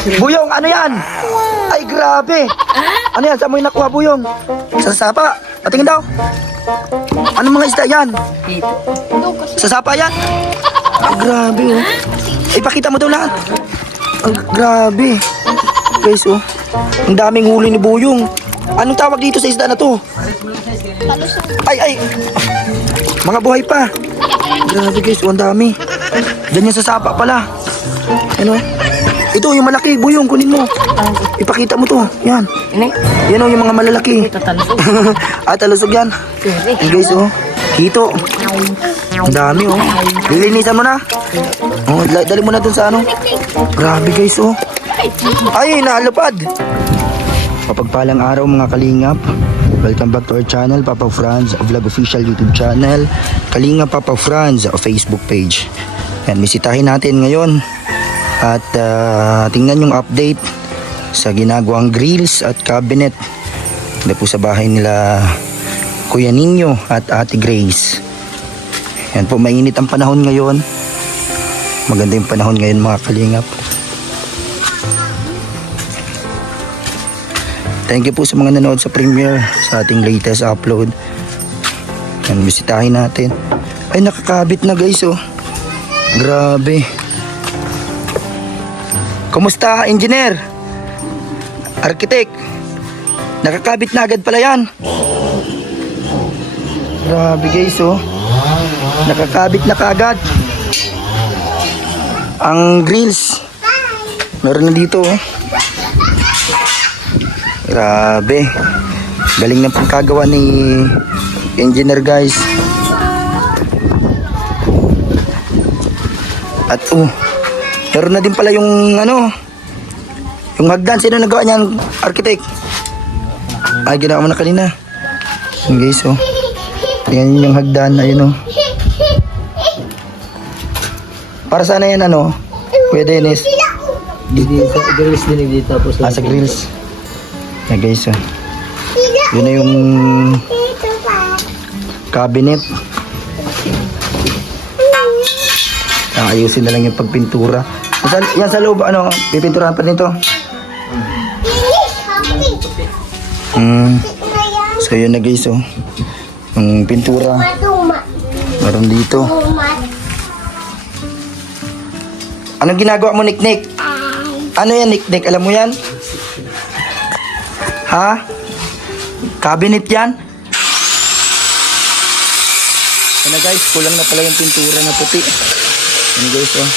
Buyong, ano yan? Ay, grabe. Ano yan? Saan mo yung nakuha, Buyong? Sa sapa. Patingin daw. Anong mga isda yan? Sa sapa yan? Ay, grabe, oh. Ipakita mo daw lahat. Ang grabe. Guys, oh. Ang daming huli ni Buyong. Anong tawag dito sa isda na to? Ay. Mga buhay pa. Grabe, guys, oh, ang dami. Ganyan sa sapa pala. Ano? Ito yung malaki, Buyong, kunin mo. Ipakita mo to. Yan. Yan, oh, yung mga malalaki. Talusog yan. Yan, guys, oh. Hito. Ang dami, oh. Lilinisan mo na. Oh, dali mo na dun sa ano. Grabe, guys, oh. Ay, naalapad. Mapagpalang araw, mga kalingap. Welcome back to our channel, Papa Franz Vlog Official YouTube channel. Kalingap Papa Franz Facebook page. Yan, bisitahin natin ngayon. At tingnan yung update sa ginagawang grills at cabinet na po sa bahay nila Kuya Nino at Ate Grace. Yan po, mainit ang panahon ngayon. Maganda yung panahon ngayon, mga kalingap. Thank you po sa mga nanood sa premiere sa ating latest upload. Yan, bisitahin natin. Ay, nakakabit na, guys, oh. Grabe. Kumusta, engineer? Architect? Nakakabit na agad pala yan. Grabe, guys, oh. Nakakabit na kaagad. Ang grills. Meron na dito, oh. Grabe. Galing ng pagkagawa ni engineer, guys. At meron na din pala yung ano, yung hagdan. Sino nagawa niyan, architect? Ay, ginawa mo na kanina. Yung, guys, oh. Tingnan yung hagdan, ayun, oh. Para sana yan, ano, Kuya Dennis? Sa grills din dito, tapos sa grills. Na, guys, oh. Yun na yung cabinet. Ayusin na lang yung pagpintura. Yan sa loob, ano, pipinturahan pa nito. So yun na, guys, oh. Yung pintura meron dito. Anong ginagawa mo, Nick? Ano yan, Nick? Alam mo yan? Ha? Cabinet yan? Yan na, guys, kulang na pala yung pintura na puti. Yan, guys, oh.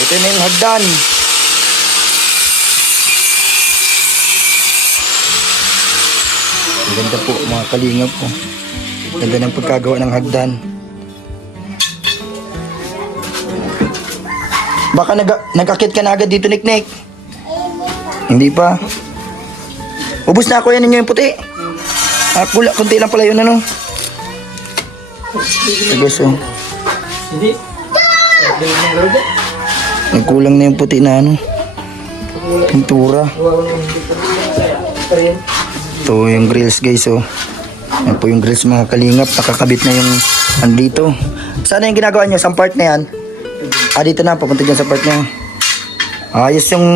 Ito na yung hagdan. Ang ganda po, mga kalingap po. Ganda ng pagkagawa ng hagdan. Baka nag-akit ka na agad dito, Nick. Hindi pa. Ubus na ako yan ninyo yung puti. Kunti lang pala yun, ano. Guys, oh. Nagkulang na yung puti na, ano, pintura. Ito yung grills, guys, oh. Yan po yung grills, mga kalingap. Nakakabit na yung andito. Sana yung ginagawa nyo sa part na yan. Dito na, papunta dyan sa part niya. Ayos yung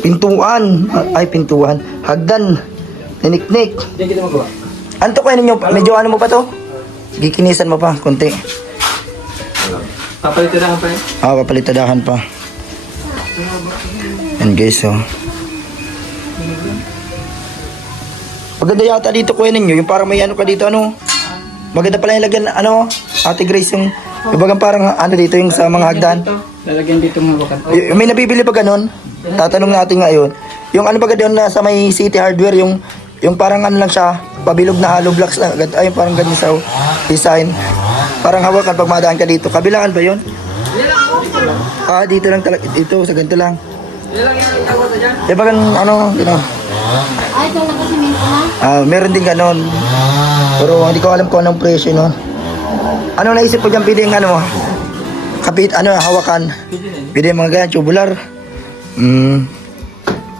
pintuan. Ay, pintuan. Hagdan. Ninik-nik. Diyan kita magawa. Anto kayo ninyo? Medyo ano mo pa to? Gikinisan mo pa, konti. Papalitadahan pa yun? Papalitadahan pa. And guys, oh. Maganda yata dito kuya ninyo. Yung parang may ano ka dito, ano. Maganda pala yung lagyan, ano, Ate Grace, yung bagang parang ano dito yung sa mga hagdan. Lalagyan dito ng wakan. May nabibili pa ganun? Tatanong natin ngayon. Yung ano ba doon na sa may City Hardware, yung parang ano lang siya, pabilog na hollow blocks na. Ay, parang ganyan sa design. Parang hawakan pag madaan ka dito. Kabilangan ba yun? Dito lang talaga. Dito, sa ganito lang. Bagang ano, gano'n. Ay, ito lang kasi minto na. Meron din ganun. Pero hindi ko alam kung anong presyo, no? Ano naisip ko dyan, pwedeng ano, kapit, ano, hawakan. Pwede mga ganyan, tubular.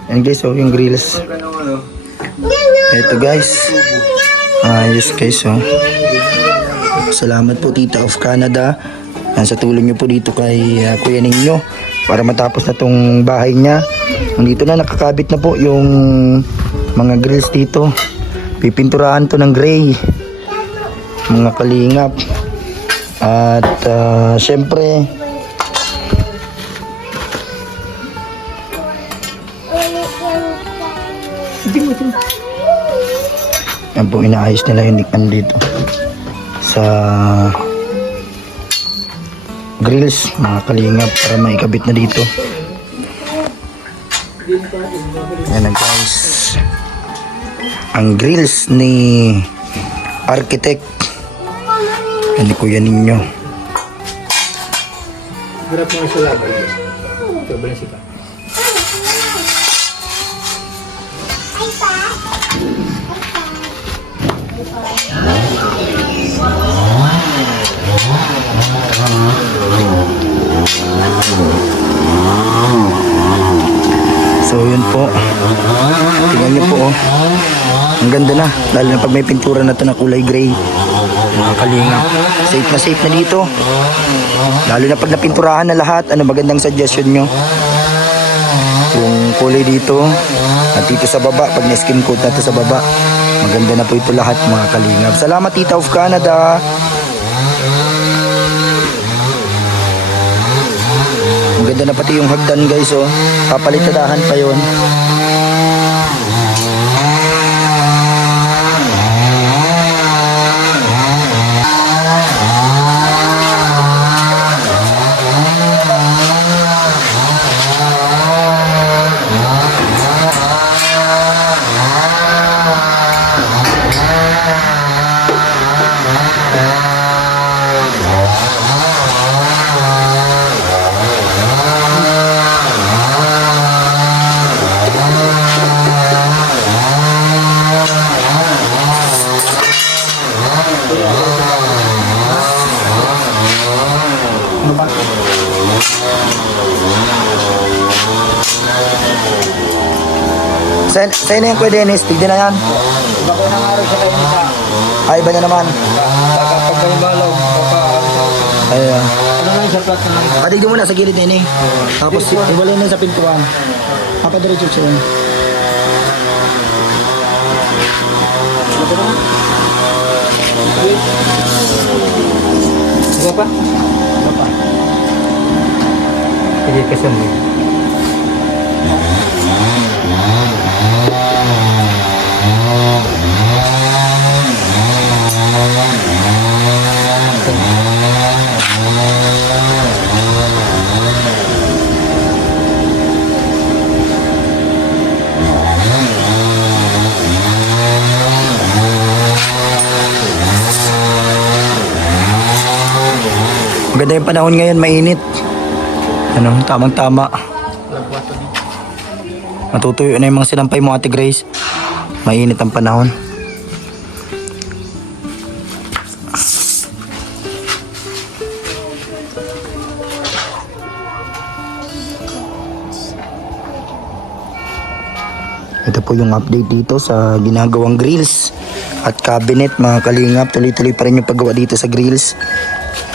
Yan, guys, oh, yung grills. Ito, guys. Ayos, guys, oh. Salamat po, Tita of Canada. Yan, sa tulong nyo po dito kay Kuya Ninyo para matapos na tong bahay niya. Nandito na, nakakabit na po yung mga grills dito. Pipinturahan to ng gray, mga kalingap. At syempre yan po, inaayos nila yung dikman dito sa grills, mga kalingap, para maikabit na dito. Yan na guys, ang grills ni architect, yan ni Kuya Ninyo. Hirap mo na sa laban. Sobrang sika. So yun po, tingnan nyo po, oh. Ang ganda na, lalo na pag may pintura na to na kulay gray, mga kalingap. Safe na dito, lalo na pag napinturahan na lahat. Ano magandang suggestion nyo? Yung kulay dito at dito sa baba, pag na-skin coat na to sa baba, maganda na po ito lahat, mga kalingap. Salamat Tita of Canada. Maganda na pati yung hagdan guys, oh. Papalitadahan pa yon. Sa'yo na yan, Kuya Dennis. Tignan na yan. Iba ko nang araw sa kayo nita. Ay, iba na naman. Pag kayo balaw, Ayan. ano lang sa plat na lang. Patigyan mo na sa gilid, Nene. Tapos, iwalay na sa pintuan. Papadiretso siya yun. Iba pa? Iba pa. Sige, kasam mo. Maganda yung panahon ngayon, mainit. Ano, tamang-tama. Matutuyo na yung mga sinampay mo, Ate Grace. Mainit ang panahon. Ito po yung update dito sa ginagawang grills at cabinet, mga kalingap. Tuloy-tuloy pa rin yung paggawa dito sa grills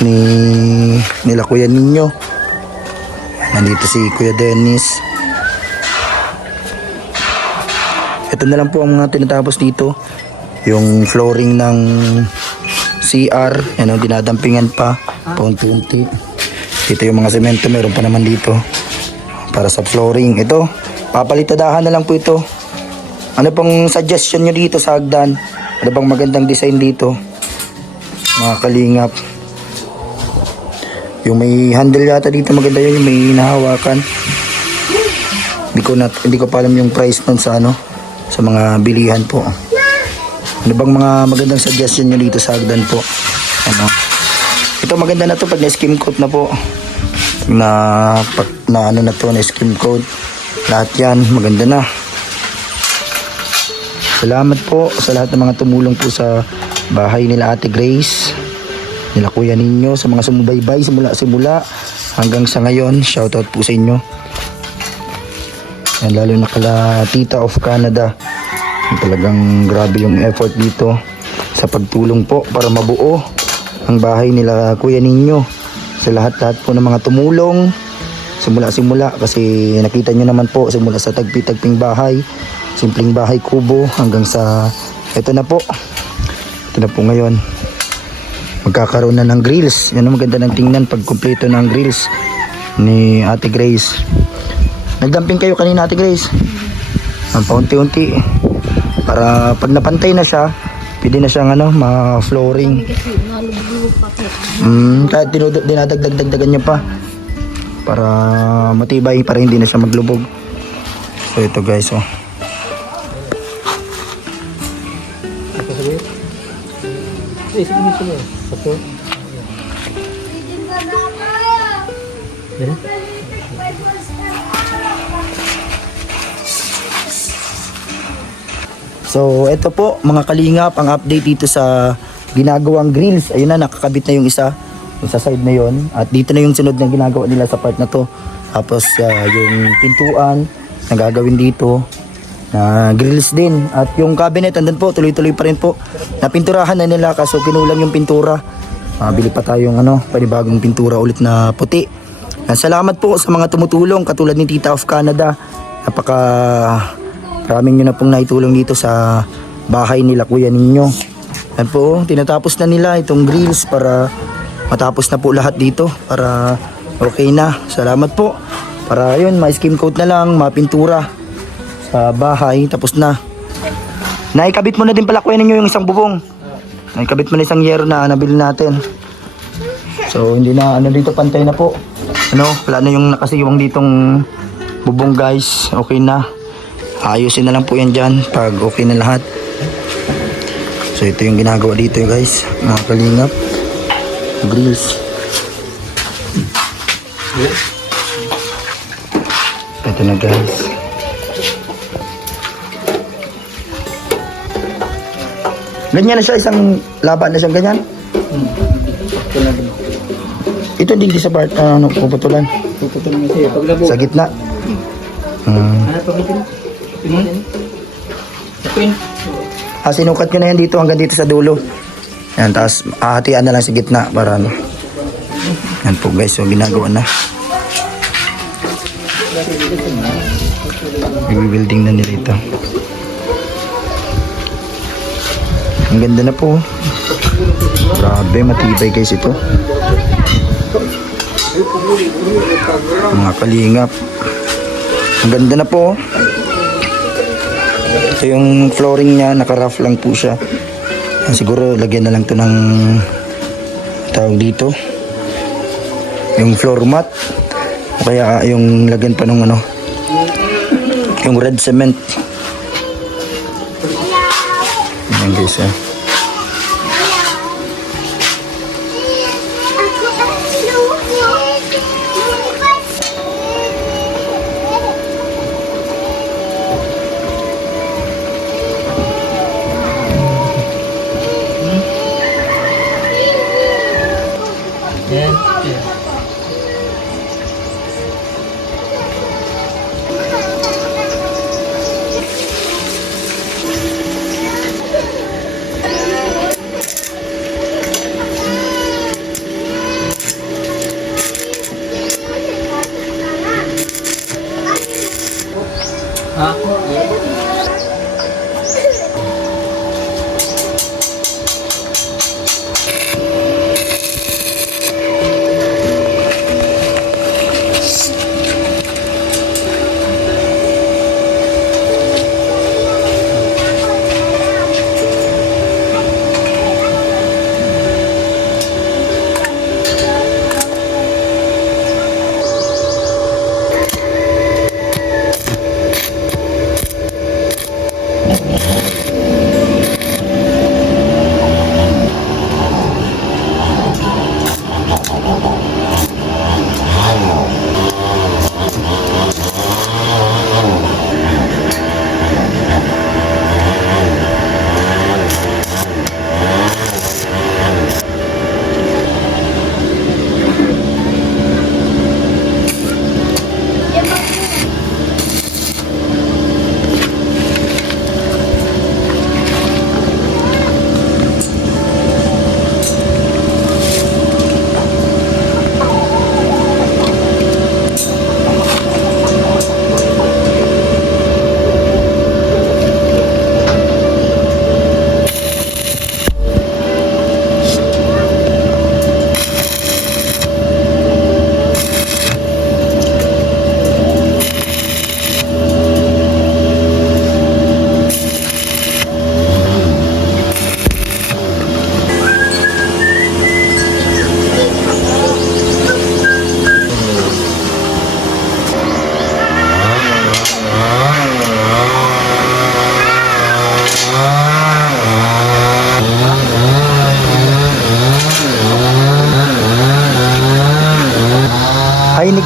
nila Kuya Ninyo. Nandito si Kuya Dennis. Ito na lang po ang mga tinatapos dito. Yung flooring ng CR, ano, dinadampingan pa paunti-unti. Dito yung mga semento, meron pa naman dito para sa flooring. Ito, papalitadahan na lang po ito. Ano pong suggestion nyo dito sa hagdan? Ano bang magandang design dito, mga kalingap? Yung may handle yata dito, maganda yun, yung may nahawakan. Hindi ko pa alam yung price nun sa ano, sa mga bilihan po. Ano bang mga magandang suggestion nyo dito sa hagdan po? Ano? Ito maganda na to pag na-skim coat na po. Na ano na to, na-skim coat. Lahat yan, maganda na. Salamat po sa lahat ng mga tumulong po sa bahay nila Ate Grace, nila Kuya Ninyo, sa mga sumubaybay simula hanggang sa ngayon. Shoutout po sa inyo. And lalo na kala Tita of Canada. Talagang grabe yung effort dito sa pagtulong po para mabuo ang bahay nila Kuya Ninyo sa lahat-lahat po ng mga tumulong simula kasi nakita nyo naman po simula sa tagpi-tagping bahay, simpleng bahay kubo hanggang sa ito na po ngayon magkakaroon na ng grills. Yan ang maganda ng tingnan pag kumpleto ng grills ni Ate Grace. Nagdamping kayo kanina Ate Grace ang paunti-unti para pag napantay na siya pwede na siyang ma-flooring. Kasi nalubog pa kaya. Kahit dinadagdagan niya pa para matibay para hindi na siya maglubog. So ito guys So ito po mga kalingap ang update dito sa ginagawang grills. Ayun na, nakakabit na yung isa sa side na yon. At dito na yung sunod na ginagawa nila sa part na to. Tapos yung pintuan na gagawin dito na grills din. At yung cabinet andun po, tuloy-tuloy pa rin po. Napinturahan na nila kaso kinulang yung pintura. Bili pa tayong panibagong pintura ulit na puti. Salamat po sa mga tumutulong katulad ni Tita of Canada. Maraming nyo na pong naitulong dito sa bahay nila kuya ninyo. Yan po, tinatapos na nila itong grills para matapos na po lahat dito. Para okay na. Salamat po. Para yun, ma-skim coat na lang, mapintura sa bahay. Tapos na. Naikabit mo na din pala kuya ninyo yung isang bubong. Naikabit mo na isang yero na nabili natin. So hindi na dito pantay na po. Wala na yung nakasiwang ditong bubong guys. Okay na. Ayusin na lang po yan dyan pag okay na lahat. So ito yung ginagawa dito guys, mga kalingap. Grills. Ito na guys. Ganyan na siya, isang laban na siyang ganyan. Ito hindi sa part, puputulan. Puputulan mo siya. Paglabo. Sa gitna. Sinukat nyo na yan dito hanggang dito sa dulo. Yan, tapos hahatian na lang sa gitna para Yan po guys, so ginagawa na. I-building na nila ito. Ang ganda na po. Grabe, matibay guys ito. Mga kalingap. Ang ganda na po. Ito yung flooring niya, naka-rough lang po siya. Siguro lagyan na lang to ng tawag dito. Yung floor mat. O kaya yung lagyan pa ng yung red cement. Ayan guys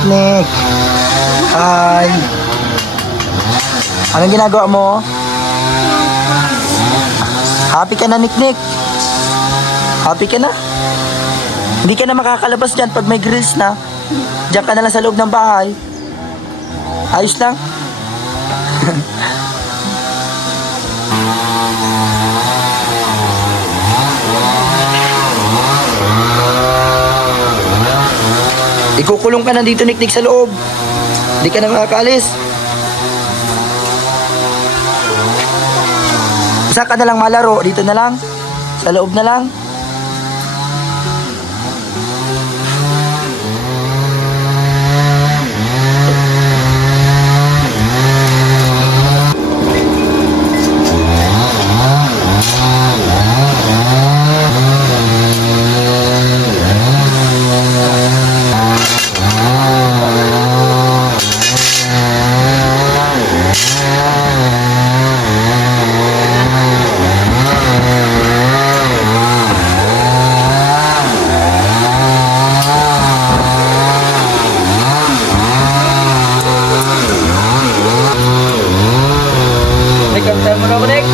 Niknik. Hi. Anong ginagawa mo? Happy ka na, Niknik? Happy ka na? Hindi ka na makakalabas dyan pag may grills na. Diyan ka na lang sa loob ng bahay. Ayos lang? Ikukulong ka na dito, Niknik, sa loob. Hindi ka na makakaalis. Saan ka na lang malaro? Dito na lang? Sa loob na lang? Nick, kanta mo na ako, Nick.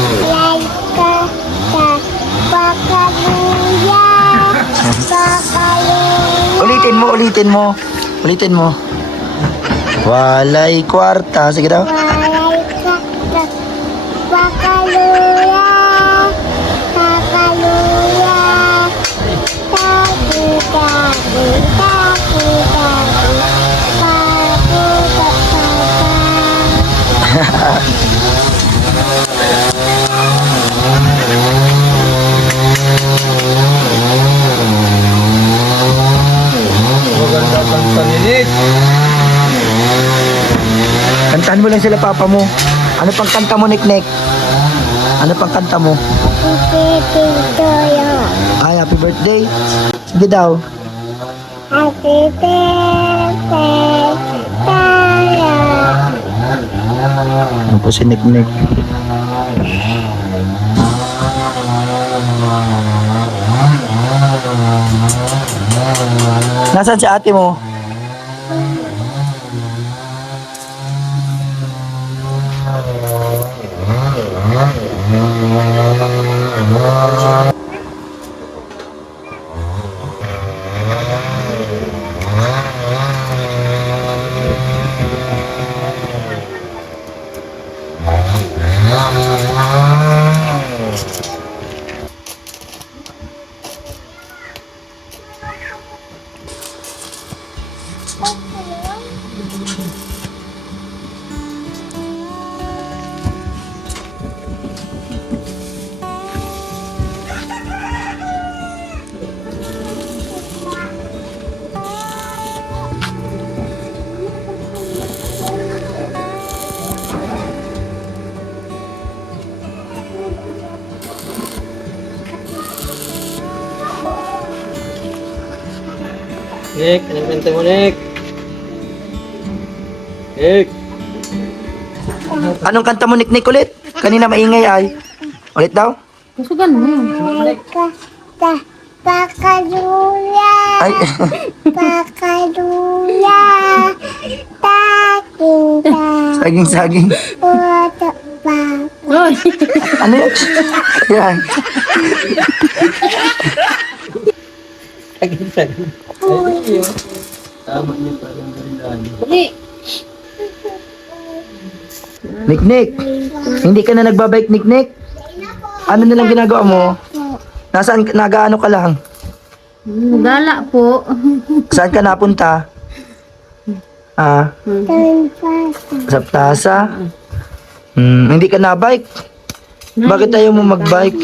Ulitin mo, ulitin mo. Ulitin mo. Walay kwarta. Sige daw. Maganda kanta ni Nick. Kantahan mo lang sila papa mo. Ano pang kanta mo, Niknik? Ano pang kanta mo? Ay, happy birthday. Sige daw. Happy birthday tayo. Ano po si Niknik? Nasaan si ate mo? Nick, anong kanta mo, Nick? Nick. Anong kanta mo, Niknik, ulit? Kanina maingay ay. Ulit daw? Kusugan mo. Pakaluya, Ay. pakaluya, taking Saging-saging. puto pa. Oy. Ano yan? Yan. Sagin-sagin. Ay, yun. Tama niya parang gandaan. Dali. Niknik. Hindi ka na nagbabike, Niknik? Ano na lang ginagawa mo? Nasaan, nagaano ka lang? Gala po. Saan ka napunta? Ah, sa plaza? Hindi ka na bike? Bakit ayaw mo mag-bike?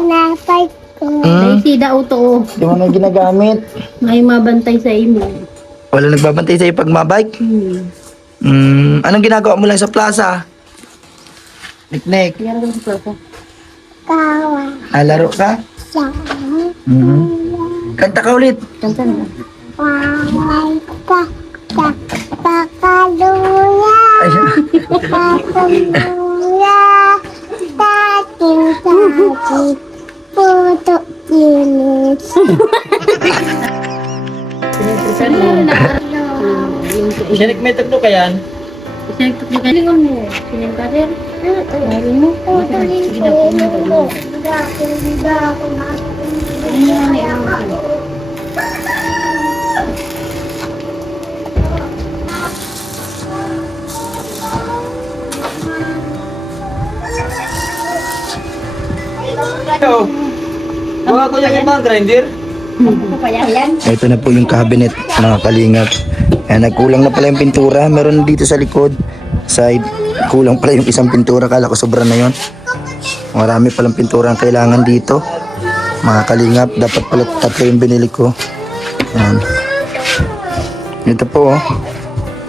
Napay ko. Ay, sida auto. Di mo na ginagamit. May mabantay sa imo. Wala nagbabantay sa'yo pag mabike? Anong ginagawa mo lang sa plaza? Niknik, Yan lang sa plaza. Kawa. laro ka? Sa. Kanta ka ulit. Kanta na. Waway ka. Pakaluya. Ay, Pakaluya. Taking puto kinis. Sinik may tatlo ka yan? Sinagtok niya kalingon mo. Sinagkader. Meron mo. Sige na po. Ikaw. Mga ko yung ibang grinder. Ito na po yung cabinet, mga kalingap. Ayan, nagkulang na pala yung pintura. Meron dito sa likod, side. Kulang pala yung isang pintura. Kala ko sobra na yon. Marami palang pintura ang kailangan dito. Mga kalingap, dapat pala 3 yung binili ko. Ayan. Ito po, oh.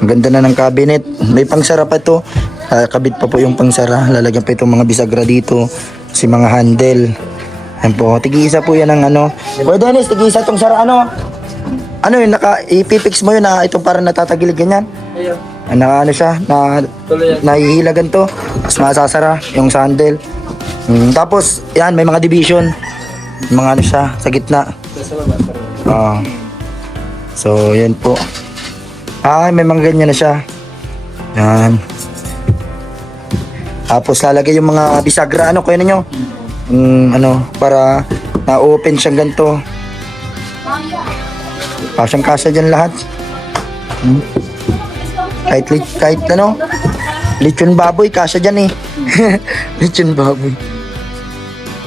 Ang ganda na ng cabinet. May pangsara pa to. Kabit pa po yung pangsara. Lalagyan pa itong mga bisagra dito. Si mga handle. Ayan po. Tig-isa po yan ng ano. Boy Dennis, tig-isa tong sara ano. Ano yun, ipipix mo yun na itong parang natatagilid ganyan. Ayun. Na ano siya, Tuloy yan. nahihilagan to. Tapos masasara yung sa handle. Tapos, yan, may mga division. Mga ano siya, sa gitna. Sa baba. So, yan po. May mga ganyan na siya. Yan. Tapos lalagay yung mga bisagra, ano, kuya ninyo? Para na-open siyang ganito. Kasyang-kasya dyan lahat. Kahit ano, lechon baboy, kasya dyan eh. Lechon baboy.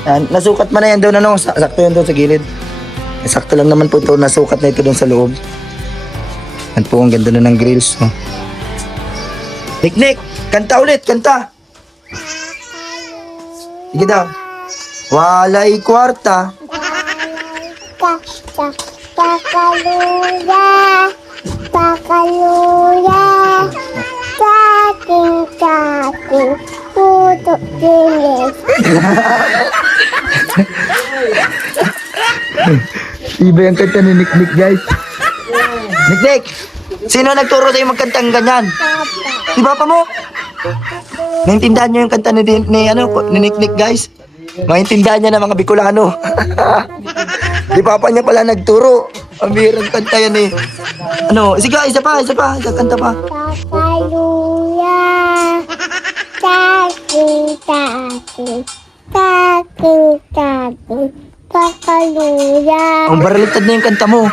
Yan, nasukat man na yan doon, ano, sakto yan doon sa gilid. Sakto lang naman po ito, nasukat na ito doon sa loob. Yan po, ang ganda na ng grills. No? Nick, kanta ulit, kanta. Sige daw. Walay kwarta. Pakaluya, caking, puto dinis. Iba yung kanta ni Nick, guys. Nick, sino nagturo sa'yo magkantang ganyan? Si Papa mo? Naintindihan niyo yung kanta ni Nick, guys? Maintindihan niya ng mga Bicolano. Di Papa niya pala nagturo. Ang birang kanta yan eh. Ano, sige, isa kanta pa. Pakaluya, caking, pakaluya. Ang baraliktad na yung kanta mo.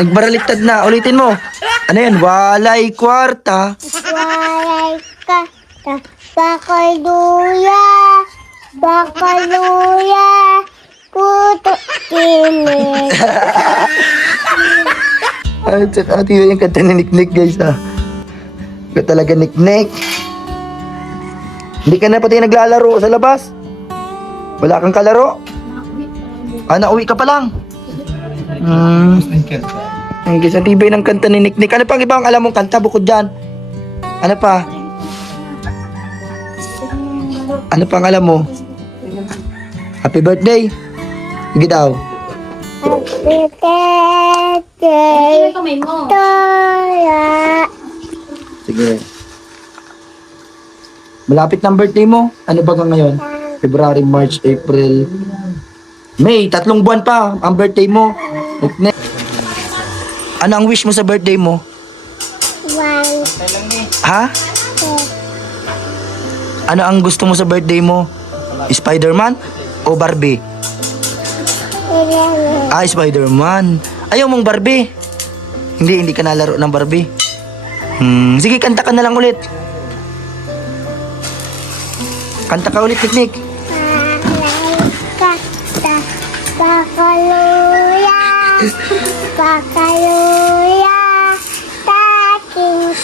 Nagbaraliktad na. Ulitin mo. Ano yan? Walay kwarta. Walay ka, pakaluya, puto dinis. Ay, tsaka tiyo yung kanta ni Nick, guys, ha. Ikaw talaga, Nick. Hindi ka na pati naglalaro sa labas. Wala kang kalaro. Nauwi ka pa lang. Ang guys, ang tibay ng kanta ni Nick. Ano pang ibang alam mong kanta bukod dyan? Ano pa? Ano pang alam mo? Happy birthday. Sige daw. Happy birthday, Kamay mo. Tora. Sige. Malapit ng birthday mo. Ano ba ka ngayon? February, March, April, May. 3 buwan pa ang birthday mo. Ano ang wish mo sa birthday mo? One, Ha? Ano ang gusto mo sa birthday mo? Spider-Man o Barbie? eleven, Spider-Man. Ayaw mong Barbie? Hindi ka nalaro ng Barbie. Sige, kanta ka na lang ulit. Kanta ka ulit, Nick. pakaluya, caking,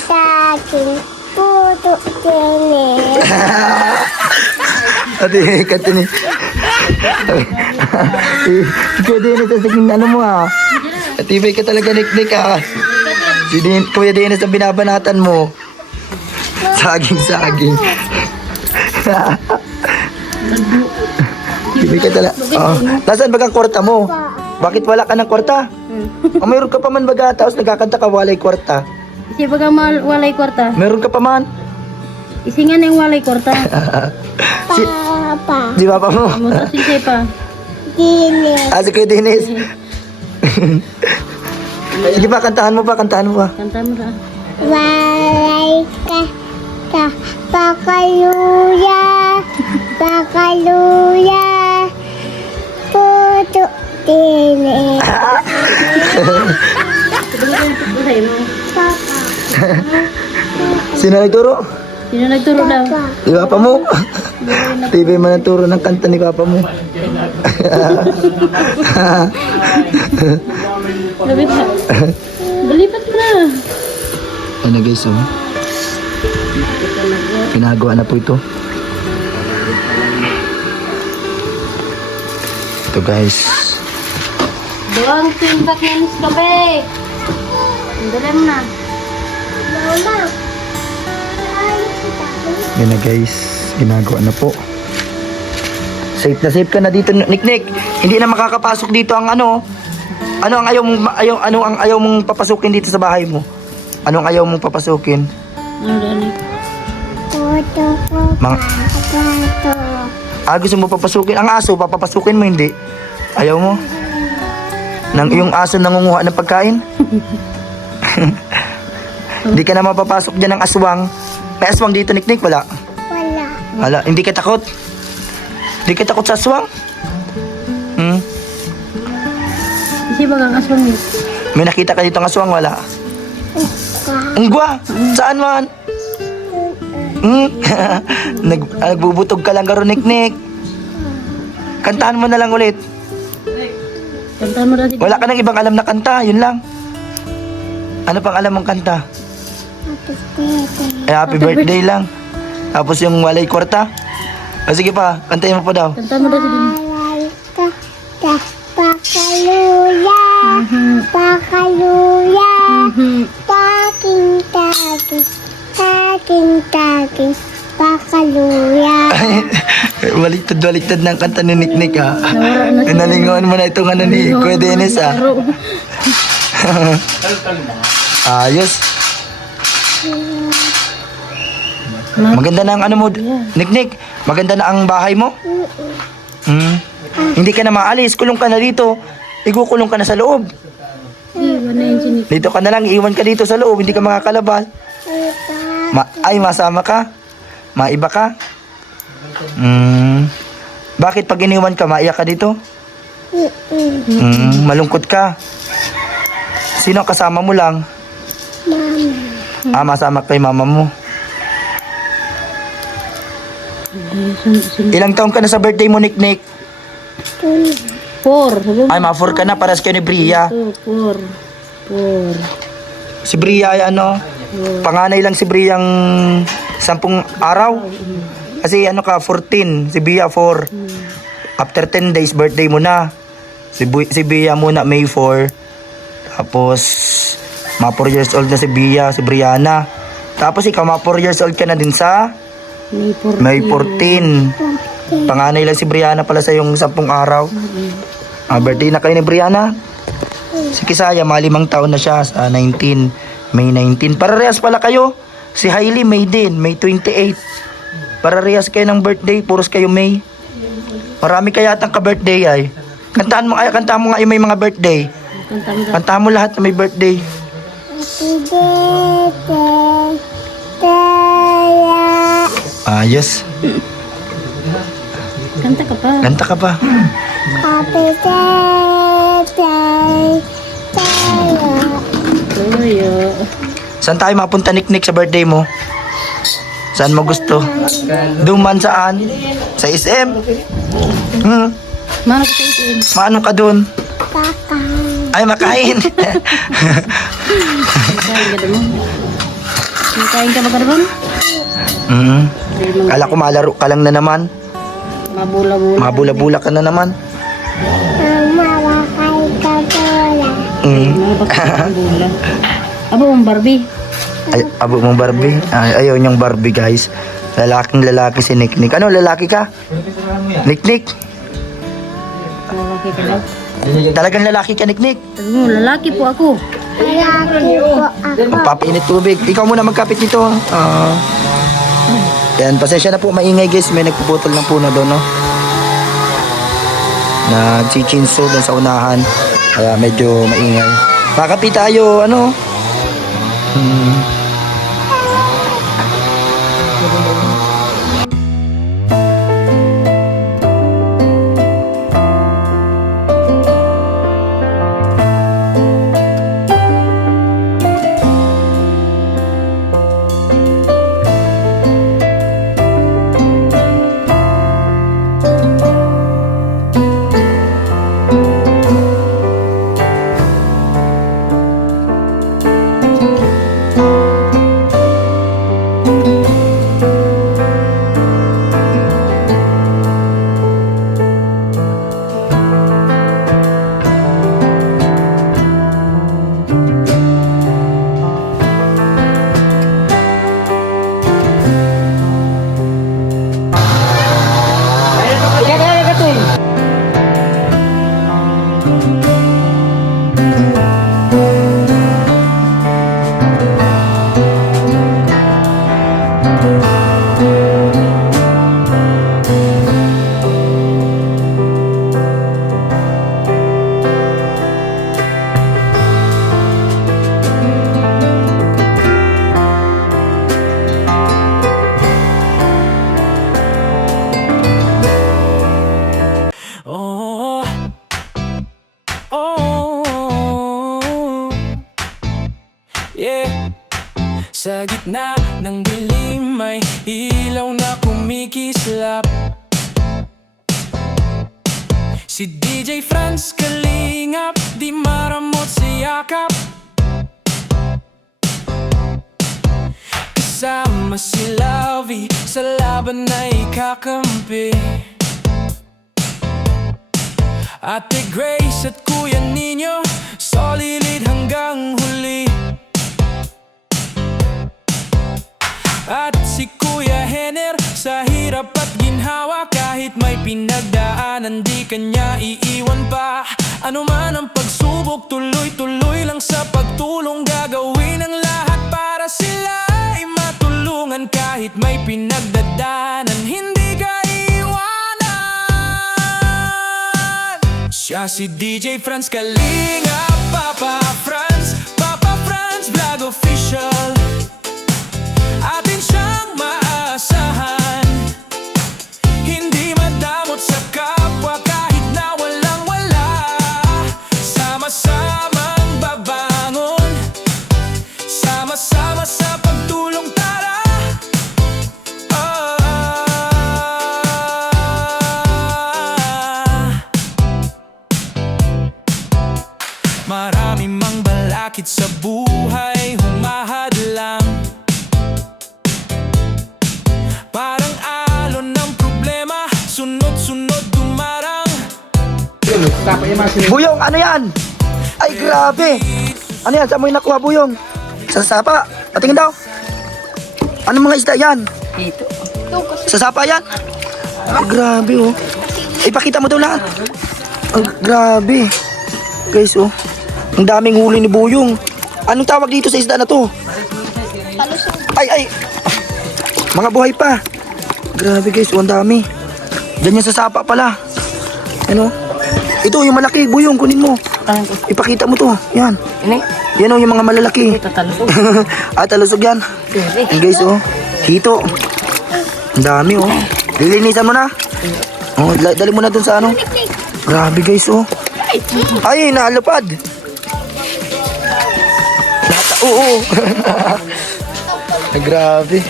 puto dinis. Ate, kanta ni... Ikaw din ito sa ano mo ha. Atibay ka talaga, Nick, ha. Kuya Dennis ang binabanatan mo. Saging. Atibay ka talaga. Nasaan bagang kwarta mo? Bakit wala ka ng kwarta? Mayroon ka pa man baga, tapos nagkakanta ka walay kwarta. Isi baga walay kwarta. Meron ka pa man. Isi nga na yung walay kwarta. Papa, Di ba pa mo? Amo sa sinsay pa. dinis. Si Kuya Dennis. Sige pa, kantahan mo pa. Kanta mo na. Walay ka, pakaluya, puto tini. Sino nagturo? Sino nagturo daw? Si Papa mo. TV man ang turo ng kanta ni Papa mo. Lapit na. Balipat mo na. Ano guys, oh. Ginagawa na po ito. Ito guys. Doang tintak ng gabi. Dali mo na. Mama. Yan na guys. Ginagawa na po. Safe na safe ka na dito, Niknik. Hindi na makakapasok dito ang ano. Ano ang ayaw mong papasukin dito sa bahay mo? Ano ang ayaw mong papasukin? Ano dali? Puto ko Mang- pato. Gusto mo papasukin? Ang aso, papapasukin mo hindi? Ayaw mo? Yung aso nangunguha ng pagkain? Hindi ka na mapapasok dyan ng aswang. May aswang dito, Niknik? Wala. Wala. Wala. Hindi ka takot? Hindi ka takot sa aswang? Kasi bagang aswang yun. May nakita ka dito ng aswang? Wala. Ungwa? Saan man? Nagbubutog ka lang garo, Niknik. Kantahan mo na lang ulit. Kanta mo dati. Wala ka nang ibang alam na kanta, yun lang. Ano pang alam mong kanta? Happy birthday lang. Tapos yung walay kwarta. Sige pa, kantayin mo pa daw. Kanta mo dati din. Walay ka, pakaluya, taking, pakaluya. Baliktad ng kanta ni Niknik ha. Nawara na siya. Nalingawan mo na itong ano ni Kuya Dennis ha. Laro. Ayos. Maganda na ang ano mo, Niknik. Maganda na ang bahay mo. Hindi ka na maalis. Kulong ka na dito. Igukulong ka na sa loob. Iwan na yung sinik. Dito ka na lang. Iwan ka dito sa loob. Hindi ka makakalabas. Masama ka? Maiba ka? Bakit pag iniwan ka, maiyak ka dito? Malungkot ka. Sino ang kasama mo lang? Mama. Masama kay mama mo. Ilang taon ka na sa birthday mo, Niknik? 4. Ay, ma-4 ka na, paras kayo ni Bria. 4. Si Bria ay ano, panganay lang si Bria ang 10 araw. Kasi ano ka, 14, si Bria 4. After 10 days, birthday mo na. Si Bria muna, May 4. Tapos, mga 4 years old na si Bria, si Brianna. Tapos ikaw, mga 4 years old ka na din sa May 14. Panganay lang si Brianna pala sa yung 10 araw. Birthday na kayo ni Brianna. Si Kisaya, mga 5 taon na siya sa 19. May 19. Parehas pala kayo. Si Hailey, May din. May 28. Parehas kayo ng birthday. Puros kayo May. Marami kaya yatang ka-birthday ay. Kantahan mo nga yung may mga birthday. Kantahan mo lahat na may birthday. Happy birthday, Taya. Ayos. Kanta ka pa. Kanta ka pa. Happy birthday, Taya. Tuyo. Saan tayo mapunta, Niknik, sa birthday mo? Saan mo gusto? Duman saan? Sa SM? Mano ka sa itin. Maano ka dun? Kaka. Ay, makain. Kain ka naman. Kain ka ba ka naman? Kala ko malaro ka lang na naman. Mabula-bula. Mabula-bula ka na naman. Mama, wakay ka bola. Mga bula. Abo mong Barbie. Ay, abo mong Barbie. Ay, ayaw niyang Barbie, guys. Lalaking lalaki si Niknik. Ano, lalaki ka? Niknik? Lalaki ka daw. Talagang lalaki ka, Niknik. Sabi mo, lalaki po ako. Lalaki po ako. Magpapainit tubig. Ikaw muna magkapit nito. Yan, pasensya na po, maingay guys. May nagpuputol ng puno doon, no? Nag-chinso doon sa unahan. Kaya medyo maingay. Kakapi tayo, ano? Oh, oh, yeah. Sa gitna ng dilim may ilaw na kumikislap. Si DJ Franz kalingap, di maramot sa yakap. Kasama si Lavi, sa laban na ikakampi. Ate Grace at Kuya Nino, solid hanggang huli. At si Kuya Henner, sa hirap at ginhawa, kahit may pinagdaanan, di kanya iiwan pa. Ano man ang pagsubok, tuloy-tuloy lang sa pagtulong. Gagawin ang lahat para sila ay matulungan. Kahit may pinagdadaanan, hindi ka iwanan. Siya si DJ Franz Kalinga, Papa Franz Vlog Official. Atin siyang maasahan, hindi madamot sa kapwa kahit na walang-wala. Sama-samang babangon, sama-sama sa pagtulong, tara. Marami mang balakid sa buhay, humahadlang. Parang alon ng problema, sunod-sunod dumarang. Buyong, ano yan? Ay, grabe. Ano yan? Saan mo yung nakuha, Buyong? Sa sapa? Patingin daw. Anong mga isda yan? Dito. Sa sapa yan? Ay, grabe, oh. Ipakita mo daw lahat. Ay, grabe. Guys, oh. Ang daming huli ni Buyong. Anong tawag dito sa isda na to? Ay. Mga buhay pa. Grabe, guys, oh, ang dami. Diyan yan sa sapa pala. Ano? Ito, yung malaki, Buyong, kunin mo. Ipakita mo to. Yan. Yan, oh, yung mga malalaki. Talusog yan. Yan, guys, oh. Hito. Ang dami, oh. Lilinisan mo na. Oh, dali mo na dun sa ano. Grabe, guys, oh. Ay, naalapad. Oo. Grabe.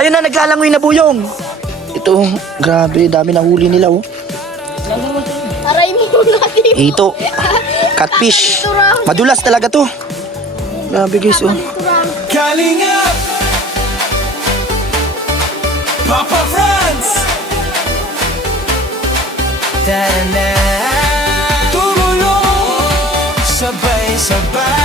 Ayun na, naglalangoy na, Buyong. Ito, grabe, dami na huli nila, oh. Aray mo natin. Ito, catfish. Madulas talaga to. Grabe, guys, oh. Kalingap, Papa Franz. Tumulong, sabay-sabay.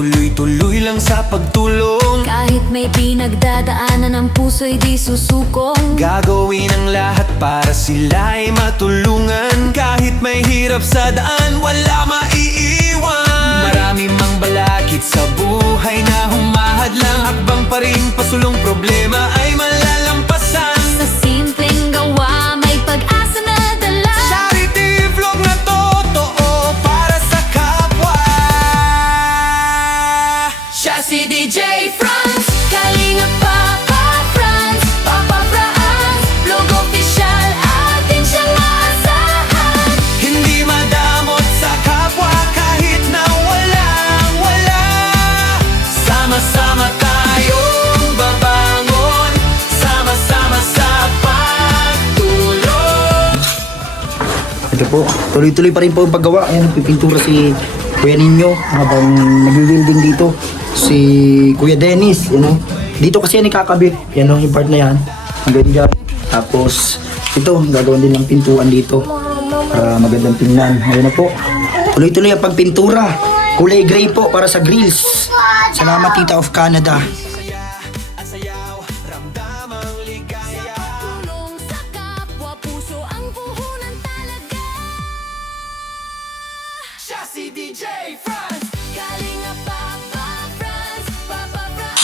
tuloy-tuloy lang sa pagtulong. Kahit may pinagdadaanan ang puso'y di susukong. Gagawin ang lahat para sila ay matulungan. Kahit may hirap sa daan, wala maiiwan. Marami mang balakid sa buhay na humahad lang. Hakbang pa rin pasulong problema ay malalampasan. Sa simpleng gawa may pag-asa na dala. Charity vlog na totoo para sa kapwa. Siya si DJ Franz, Kalingap Papa Franz, Papa Franz, vlog official, atin siyang maasahan. Hindi madamot sa kapwa kahit na walang wala. Sama-sama tayong babangon, sama-sama sa pagtulong. Ito po, tuloy-tuloy pa rin po ang paggawa. Ayan, pipintura si Kuya Ninyo habang nag-building dito. Si Kuya Dennis, you know. Dito kasi yan ikakabit. Yan yung part na yan. Hanggang dyan. Tapos, ito, gagawin din ng pintuan dito. Para magandang tingnan. Ayan na po. Tuloy-tuloy ang pagpintura. Kulay gray po para sa grills. Salamat, Tita of Canada. Tulong sa kapwa, puso ang puhunan talaga. Siya si DJ Franz, Kalingap Papa Franz, Papa Franz.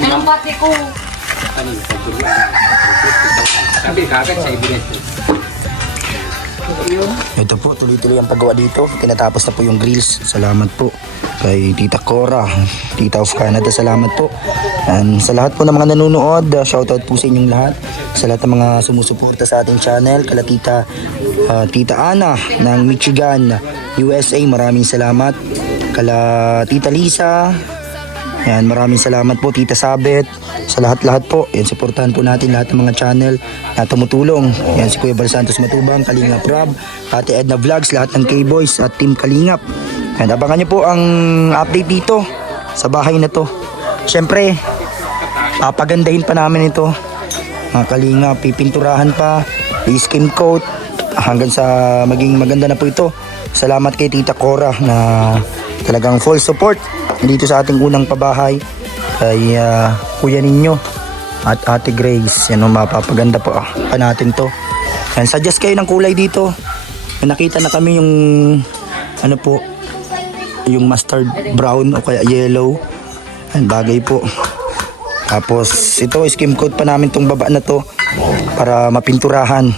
Anong pati ko? Sabi kagad sa ibigay. Ito po, tuloy-tuloy ang paggawa dito. Tinatapos na po yung grills. Salamat po kay Tita Cora, Tita of Canada. Salamat po. And sa lahat po ng mga nanonood, shoutout po sa inyong lahat. Sa lahat ng mga sumusuporta sa ating channel. Kala Tita Ana ng Michigan, USA. Maraming salamat. Kala Tita Lisa. Yan, maraming salamat po Tita Sabet. Sa lahat-lahat po, yan, supportahan po natin lahat ng mga channel na tumutulong. Yan, si Kuya Bal Santos Matubang, Kalingap Rob, Ate Edna Vlogs, lahat ng K-Boys at Team Kalingap. Yan, abangan nyo po ang update dito sa bahay na to. Siyempre, papagandahin pa namin ito. Mga Kalingap, pipinturahan pa, i-skim coat, hanggang sa maging maganda na po ito. Salamat kay Tita Cora na talagang full support dito sa ating unang pabahay kay Kuya Ninyo at Ate Grace. Yan, mapapaganda po pa natin to. Yan, suggest kayo ng kulay dito. May nakita na kami yung ano po, yung mustard brown o kaya yellow. Yan, bagay po. Tapos ito, skim coat pa namin tong baba na to para mapinturahan.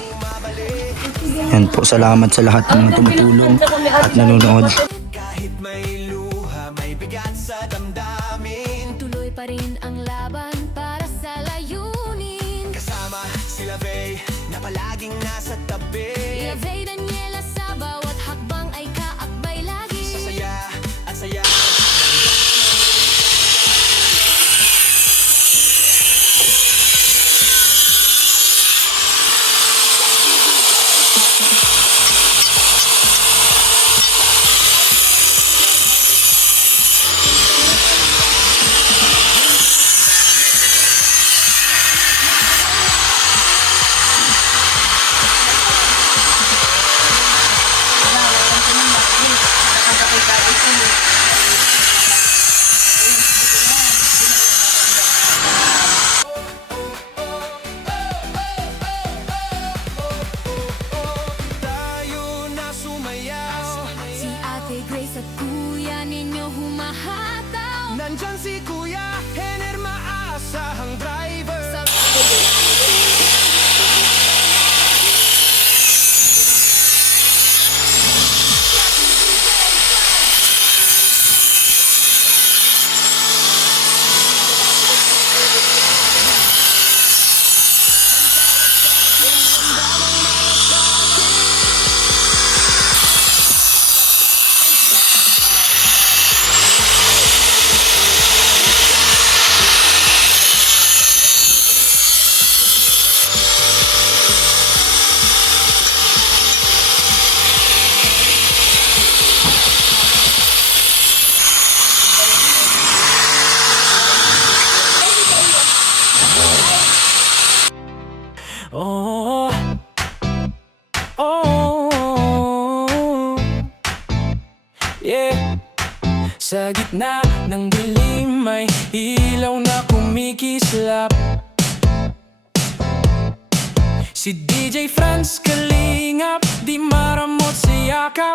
Yan po, salamat sa lahat ng mga tumutulong at nanonood. kahit may luha, may bigat sa damdamin. Tuloy pa rin ang laban para sa layunin. Kasama sila Faye na palaging nasa tabi. Ilagay Daniela sa bawat hakbang ay kaakbay lagi. Sa saya at saya. Oh, yeah. Sa gitna ng dilim may ilaw na kumikislap. Si DJ Franz Kalingap, di maramot sa yakap.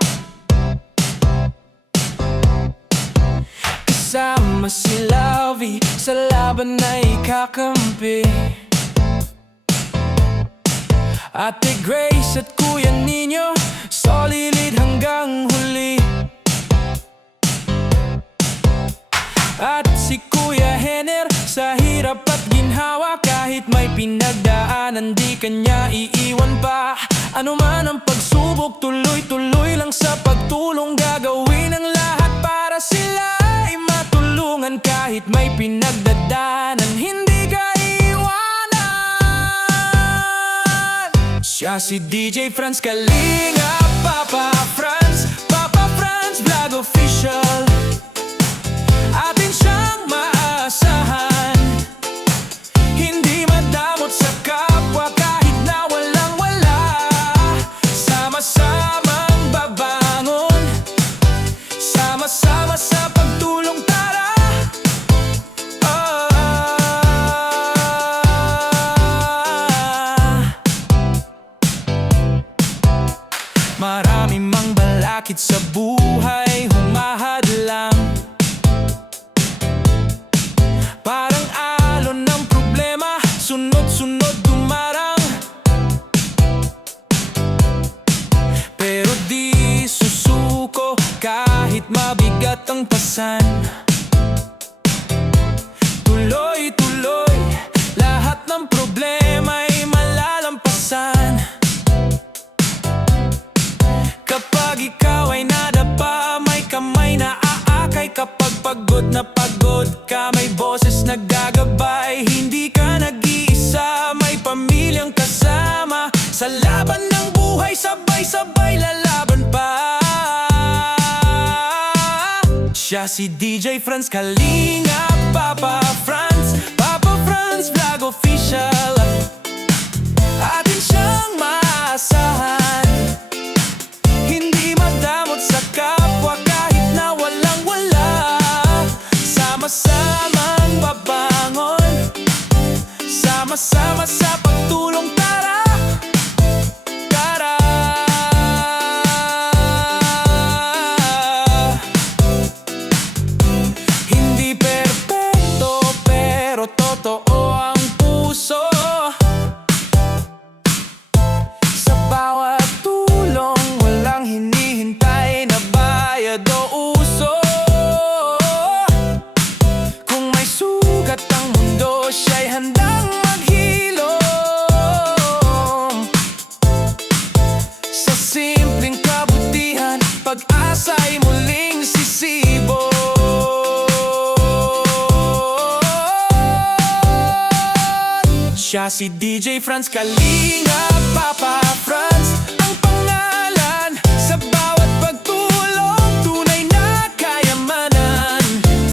Kasama si Lavi, sa laban na ikakampi. Ate Grace at Kuya Nino, solid hanggang huli. At si Kuya Henner, sa hirap at ginhawa, kahit may pinagdaanan, di kanya iiwan pa. Ano man ang pagsubok, tuloy-tuloy lang sa pagtulong. Gagawin ang lahat para sila ay matulungan. Kahit may pinagdadaanan, hindi ka iwanan. Siya si DJ Franz Kalingap, Papa Franz Vlog Official. Atin siyang maasahan, hindi madamot sa kapwa kahit na walang-wala. Sama-samang babangon, sama-sama sa pagtulong, tara. Marami mang balakid sa buhay, humahadlang. Parang alon ng problema, sunod-sunod dumarang. Pero di susuko kahit mabigat ang pasan. Tuloy-tuloy, lahat ng problema ay malalampasan. Kapag ikaw ay nadapa, may kamay na aakay. Kapag pagod na pagod ka, may boses naggagabay. Hindi ka nag-iisa, may pamilyang kasama. Sa laban ng buhay, sabay-sabay lalaban pa. Siya si DJ Franz Kalingap, Papa Franz Vlog Official. Atin siyang maasahan, hindi madamot sa kapwa kahit na walang-wala. Sama-samang babangon, sama-sama sa pagtulong, tara. Tara. Hindi perpekto pero totoo ang puso. Sa bawat tulong, walang hinihintay na bayad o uso. Kung may sugat ang mundo, siya'y handang maghilom. Sa simpleng kabutihan, pag-asa'y muling sisibo. Siya si DJ Franz Kalingap, Papa Franz